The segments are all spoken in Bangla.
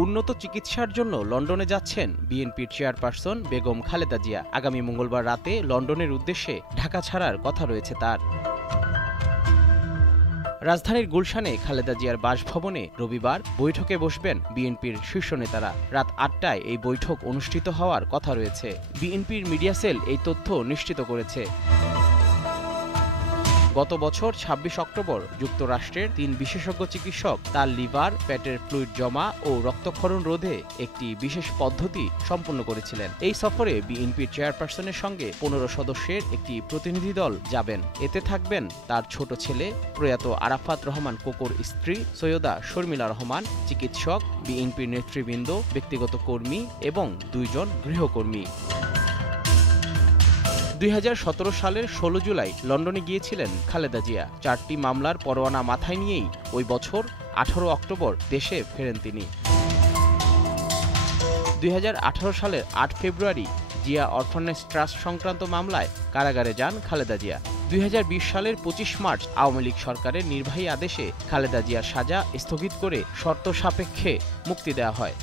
উন্নত চিকিৎসার জন্য লন্ডনে যাচ্ছেন বিএনপির চেয়ারপারসন বেগম খালেদা জিয়া। আগামী মঙ্গলবার রাতে লন্ডনের উদ্দেশ্যে ঢাকা ছাড়ার কথা রয়েছে তার। রাজধানীর গুলশানে খালেদা জিয়ার বাসভবনে রবিবার বৈঠকে বসবেন বিএনপির শীর্ষ নেতারা। রাত ৮টায় এই বৈঠক অনুষ্ঠিত হওয়ার কথা রয়েছে। বিএনপির মিডিয়া সেল এই তথ্য নিশ্চিত করেছে। গত বছর ২৬ অক্টোবর যুক্তরাষ্ট্রের ৩ বিশেষজ্ঞ চিকিৎসক তার লিভার, পেটের ফ্লুইড জমা ও রক্তক্ষরণ রোধে একটি বিশেষ পদ্ধতি সম্পন্ন করেছিলেন। এই সফরে বিএনপির চেয়ারপারসনের সঙ্গে ১৫ সদস্যের একটি প্রতিনিধি দল যাবেন। এতে থাকবেন তার ছোট ছেলে প্রয়াত আরাফাত রহমান কোকোর স্ত্রী সৈয়দা শর্মিলা রহমান, চিকিৎসক, বিএনপির নেতৃবৃন্দ, ব্যক্তিগত কর্মী এবং ২ জন গৃহকর্মী। ২০১৭ সালের ১৬ জুলাই লন্ডনে গিয়েছিলেন খালেদা জিয়া। ৪টি মামলার পরোয়ানা মাথায় নিয়েই ওই বছর ১৮ অক্টোবর দেশে ফেরেন তিনি। ২০১৮ সালের ৮ ফেব্রুয়ারি জিয়া অরফানেজ ট্রাস্ট সংক্রান্ত মামলায় কারাগারে যান খালেদা জিয়া। ২০২০ সালের ২৫ মার্চ আওয়ামী লীগ সরকারের নির্বাহী আদেশে খালেদা জিয়ার সাজা স্থগিত করে শর্ত সাপেক্ষে মুক্তি দেওয়া হয়।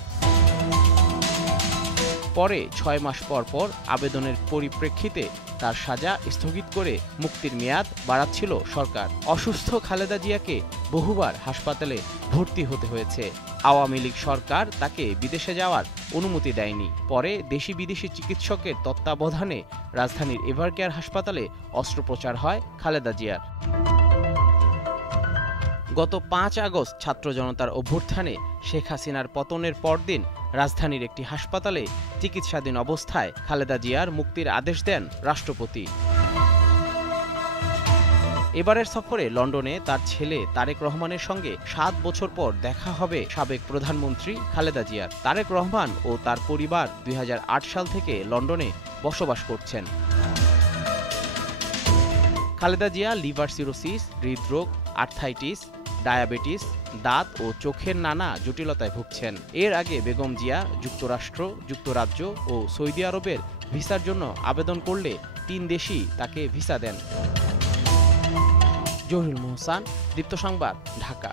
পরে ৬ মাস পর আবেদনের পরিপ্রেক্ষিতে তার সাজা স্থগিত করে মুক্তির মেয়াদ বাড়াচ্ছিল সরকার। অসুস্থ খালেদা জিয়াকে বহুবার হাসপাতালে ভর্তি হতে হয়েছে। আওয়ামী লীগ সরকার তাকে বিদেশে যাওয়ার অনুমতি দেয়নি। পরে দেশি বিদেশি চিকিৎসকের তত্ত্বাবধানে রাজধানীর এভারকেয়ার হাসপাতালে অস্ত্রোপচার হয় খালেদা জিয়ার। গত ৫ আগস্ট ছাত্র জনতার অভ্যুত্থানে শেখ হাসিনার পতনের পরদিন রাজধানীর একটি হাসপাতালে চিকিৎসাধীন অবস্থায় খালেদা জিয়ার মুক্তির আদেশ দেন রাষ্ট্রপতি। এবারের সফরে লন্ডনে তার ছেলে তারেক রহমানের সঙ্গে ৭ বছর পর দেখা হবে সাবেক প্রধানমন্ত্রী খালেদা জিয়ার। তারেক রহমান ও তার পরিবার ২০০৮ সাল থেকে লন্ডনে বসবাস করছেন। খালেদা জিয়া লিভার সিরোসিস, হৃদরোগ, আর্থ্রাইটিস, ডায়াবেটিস, দাঁত ও চোখের নানা জটিলতায় ভুগছেন। এর আগে বেগম জিয়া যুক্তরাষ্ট্র, যুক্তরাজ্য ও সৌদি আরবের ভিসার জন্য আবেদন করলে ৩ দেশই তাকে ভিসা দেন। জহিরুল মোহসান, দীপ্ত সংবাদ, ঢাকা।